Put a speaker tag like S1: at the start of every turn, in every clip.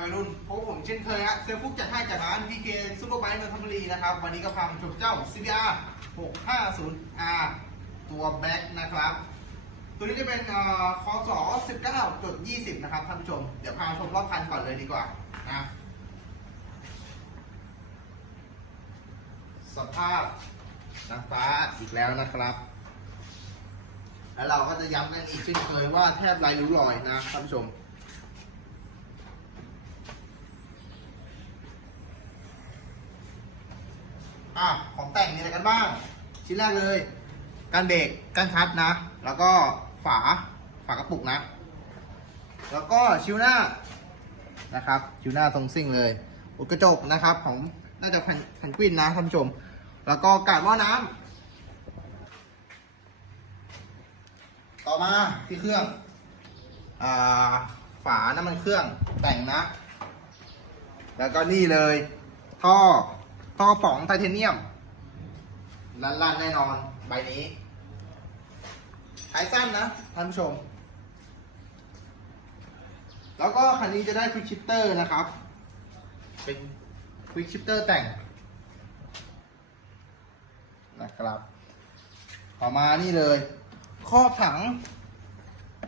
S1: วัยรุ่นพบผมเช่นเคยฮะเซลฟุกจัดให้จากร้าน PK Super Bike นนทบุรีนะครับ วันนี้ก็พามาชมเจ้า CBR 650R ตัวแบ็คนะครับ ตัวนี้จะเป็นเอ่อคศ19.20 นะครับท่านผู้ชม เดี๋ยวพาชมรอบคันก่อนเลยดีกว่านะสภาพนางฟ้าอีกแล้วนะครับ แล้วเราก็จะย้ำกันอีกเช่นเคยว่าแทบไรรู้รอยนะท่านผู้ชม อะของแต่งมีอะไรกันบ้าง ชิ้นแรกเลยการเบรกการคลัตนะ แล้วก็ฝาฝากระปุกนะ แล้วก็ชิวหน้านะครับ ชิวหน้าตรงซิ่งเลย อุดกระจกนะครับ ของน่าจะแผ่นแผ่นกวินนะท่านผู้ชม แล้วก็กาดหม้อน้ำต่อมาที่เครื่องอ่าฝาน้ำมันเครื่องแต่งนะ แล้วก็นี่เลยท่อ กระป๋องไทเทเนียมลั่นๆแน่นอนใบนี้ท้ายสั้นนะท่านผู้ชม แล้วก็คันนี้จะได้ควิกชิปเตอร์นะครับ เป็นควิกชิปเตอร์แต่งนะครับต่อมานี่เลย ครอบถัง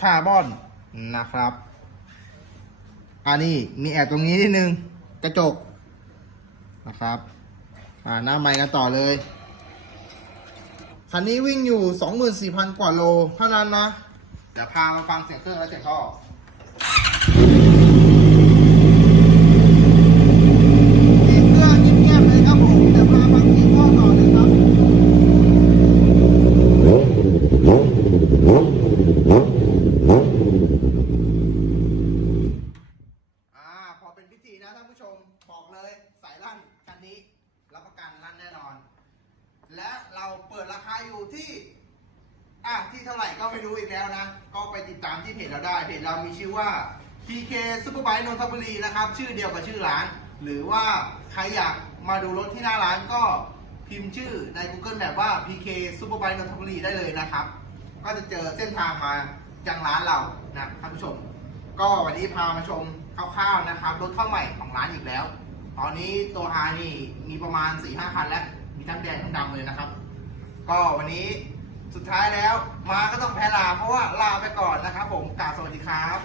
S1: คาร์บอนนะครับ อันนี้มีแอบตรงนี้นิดนึง กระจกนะครับ อ่าหน้าใหม่กันต่อเลย คันนี้วิ่งอยู่ 24,000 กว่าโลเท่านั้นนะ เดี๋ยวพามาฟังเสียงเครื่องและเสียงท่อ เสียงเครื่องเงียบๆเลยครับผม เดี๋ยวพาฟังเสียงท่อต่อเลยครับ อ่า พอเป็นพิธีนะท่านผู้ชม บอกเลยสายลั่นคันนี้รับประกันลั่นแน่นอน และเราเปิดราคาอยู่ที่อะที่เท่าไหร่ก็ไม่รู้อีกแล้วนะ ก็ไปติดตามที่เพจเราได้ เพจเรามีชื่อว่า PK Superbike นนทบุรีนะครับ ชื่อเดียวกับชื่อร้าน หรือว่าใครอยากมาดูรถที่หน้าร้านก็พิมพ์ชื่อใน Google แบบว่า PK Superbike นนทบุรีได้เลยนะครับ ก็จะเจอเส้นทางมายังร้านเรานะท่านผู้ชม ก็วันนี้พามาชมคร่าวๆนะครับรถเข้าใหม่ของร้านอีกแล้ว ตอนนี้ตัว R นี่มีประมาณ4-5คันแล้ว ทั้งแดงทั้งดำเลยนะครับ ก็วันนี้สุดท้ายแล้วมาก็ต้องแพ้ลาเพราะว่าลาไปก่อนนะครับ ผมกราวสวัสดีครับ